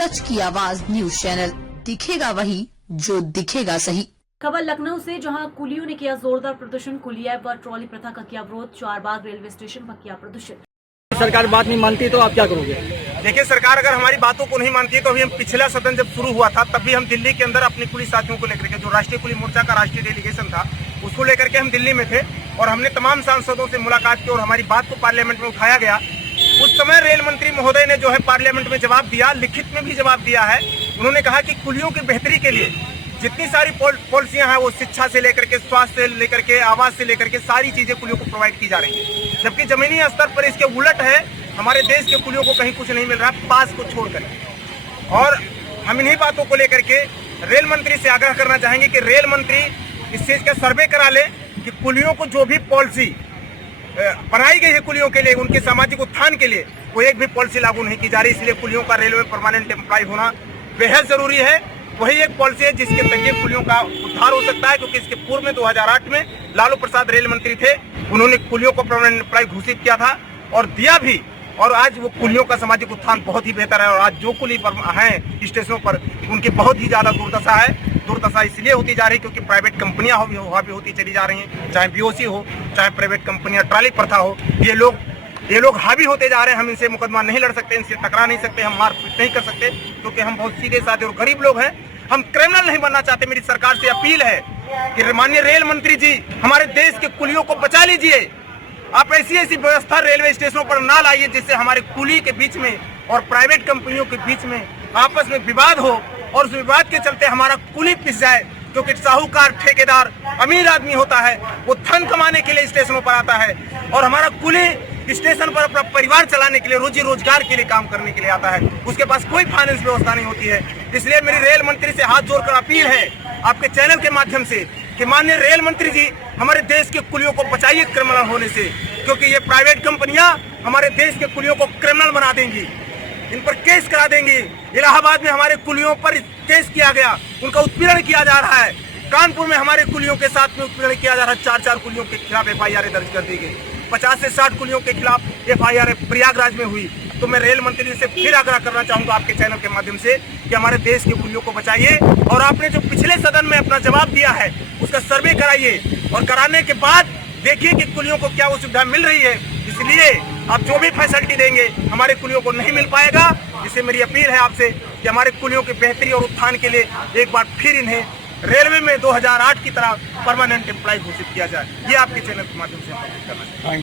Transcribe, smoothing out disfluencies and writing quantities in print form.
सच की आवाज news channel, दिखेगा वही जो दिखेगा सही। खबर लखनऊ से, जहां कुलियों ने किया जोरदार प्रदर्शन। कुलिया व ट्रॉली प्रथा का किया विरोध। चारबाग रेलवे स्टेशन पर किया प्रदर्शन। सरकार बात नहीं मानती तो आप क्या करोगे? देखिए, सरकार अगर हमारी बातों को नहीं मानती है तो अभी हम पिछला सदन जब शुरू हुआ था तब भी हम दिल्ली के अंदर अपने कुली साथियों को लेकर के, जो राष्ट्रीय कुली मोर्चा का राष्ट्रीय डेलीगेशन था, उसको लेकर के हम दिल्ली में थे और हमने तमाम सांसदों से मुलाकात की और हमारी बात को पार्लियामेंट में उठाया गया। उस समय रेल मंत्री महोदय ने जो है पार्लियामेंट में जवाब दिया, लिखित में भी जवाब दिया है। उन्होंने कहा कि कुलियों की बेहतरी के लिए जितनी सारी पॉलिसियां हैं, वो शिक्षा से लेकर के, स्वास्थ्य से लेकर के, आवास से लेकर के सारी चीजें कुलियों को प्रोवाइड की जा रही है, जबकि जमीनी स्तर पर इसके उलट है। हमारे देश के कुलियों को कहीं कुछ नहीं मिल रहा, पास को छोड़कर। और हम इन्हीं बातों को लेकर के रेल मंत्री से आग्रह करना चाहेंगे कि रेल मंत्री इस चीज का सर्वे करा ले कि कुलियों को जो भी पॉलिसी बनाई गई है कुलियों के लिए, उनके सामाजिक उत्थान के लिए, वो एक भी पॉलिसी लागू नहीं की जा रही। इसलिए कुलियों का रेलवे में परमानेंट एम्प्लॉय होना बेहद जरूरी है। वही एक पॉलिसी है जिसके तहत कुलियों का उद्धार हो सकता है, क्योंकि इसके पूर्व में 2008 में लालू प्रसाद रेल मंत्री थे, उन्होंने कुलियों को परमानेंट एम्प्लॉय घोषित किया था और दिया भी। और आज वो कुलियों का सामाजिक उत्थान बहुत ही बेहतर है और आज जो कुली हैं स्टेशनों पर, उनकी बहुत ही ज्यादा दुर्दशा है। दुर्दशा इसलिए होती जा रही है क्योंकि प्राइवेट कंपनियां हावी होती चली जा रही हैं, चाहे बीओसी हो, चाहे प्राइवेट कंपनियां, ट्रॉली प्रथा हो। ये लोग हावी होते जा रहे हैं। हम इनसे मुकदमा नहीं लड़ सकते, इनसे टकरा नहीं सकते, हम मारपीट नहीं कर सकते, क्योंकि हम बहुत सीधे साधे और गरीब लोग हैं। हम क्रिमिनल नहीं बनना चाहते। मेरी सरकार से अपील है कि माननीय रेल मंत्री जी, हमारे देश के कुलियों को बचा लीजिए। आप ऐसी व्यवस्था रेलवे स्टेशनों पर ना लाइए जिससे हमारे कुली के बीच में और प्राइवेट कंपनियों के बीच में आपस में विवाद हो और उस विवाद के चलते हमारा कुली पिस जाए। क्योंकि साहूकार, ठेकेदार, अमीर आदमी होता है, वो धन कमाने के लिए स्टेशनों पर आता है और हमारा कुली स्टेशन पर अपना परिवार चलाने के लिए, रोजी रोजगार के लिए काम करने के लिए आता है। उसके पास कोई फाइनेंस व्यवस्था नहीं होती है। इसलिए मेरी रेल मंत्री से हाथ जोड़कर अपील है आपके चैनल के माध्यम से कि माननीय रेल मंत्री जी, हमारे देश के कुलियों को बचाइए क्रिमिनल होने से, क्योंकि ये प्राइवेट कंपनियां हमारे देश के कुलियों को क्रिमिनल बना देंगी, इन पर केस करा देंगी। इलाहाबाद में हमारे कुलियों पर केस किया गया, उनका उत्पीड़न किया जा रहा है। कानपुर में हमारे कुलियों के साथ में उत्पीड़न किया जा रहा है। 4 कुलियों के खिलाफ FIR दर्ज कर दी गई। 50 से 60 कुलियों के खिलाफ FIR प्रयागराज में हुई। तो मैं रेल मंत्री से फिर आग्रह करना चाहूंगा आपके चैनल के माध्यम से कि हमारे देश के कुलियों को बचाइए और आपने जो पिछले सदन में अपना जवाब दिया है उसका सर्वे कराइए और कराने के बाद देखिए कि कुलियों को क्या वो सुविधा मिल रही है। इसलिए आप जो भी फैसिलिटी देंगे हमारे कुलियों को नहीं मिल पाएगा। इससे मेरी अपील है आपसे कि हमारे कुलियों की बेहतरी और उत्थान के लिए एक बार फिर इन्हें रेलवे में 2008 की तरह परमानेंट एम्प्लॉय घोषित किया जाए। ये आपके चैनल के माध्यम से करना चाहिए।